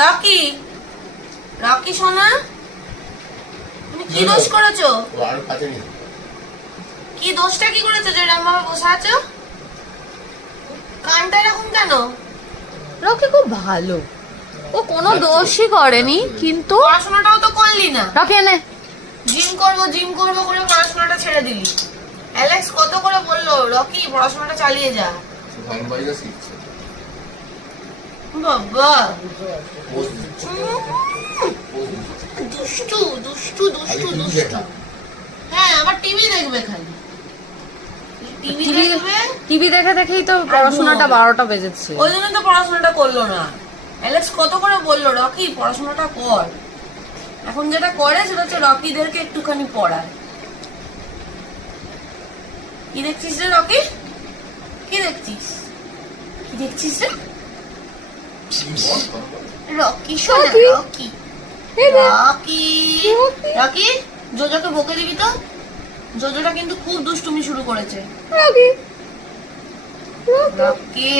Rocky, Rocky সোনা, তুমি কি দোষ করেছো? কি দোষটা কি করেছো যে এরকম ভাবে বসে আছো? কানটা এরকম কেন? রকি খুব ভালো, ও কোনো দোষই করেনি, কিন্তু পড়াশোনাটাও তো করলি না। রকি এনে জিম করবো করে পড়াশোনাটা ছেড়ে দিলি। অ্যালেক্স কত করে বললো রকি পড়াশোনাটা চালিয়ে যা। বাবা দুষ্টু দুষ্টু দুষ্টু দুষ্টু। হ্যাঁ, আবার টিভি দেখবে খালি, টিভি দেখবে। টিভি দেখে দেখেই তো পড়াশোনাটা 12টা বেজেছে। ওই জন্য তো পড়াশোনাটা করলো না। অ্যালেক্স কত করে বললো রকি পড়াশোনাটা কর। এখন যেটা করে সেটা হচ্ছে রকিদেরকে একটুখানি পড়ায়। কি দেখছিস রে রকি? কি দেখছিস? কি দেখছিস রে? রকি সোনা, রকি রকি রকি, জোজোকে বকে দিবি তো। জোজোটা কিন্তু খুব দুষ্টুমি শুরু করেছে। রকি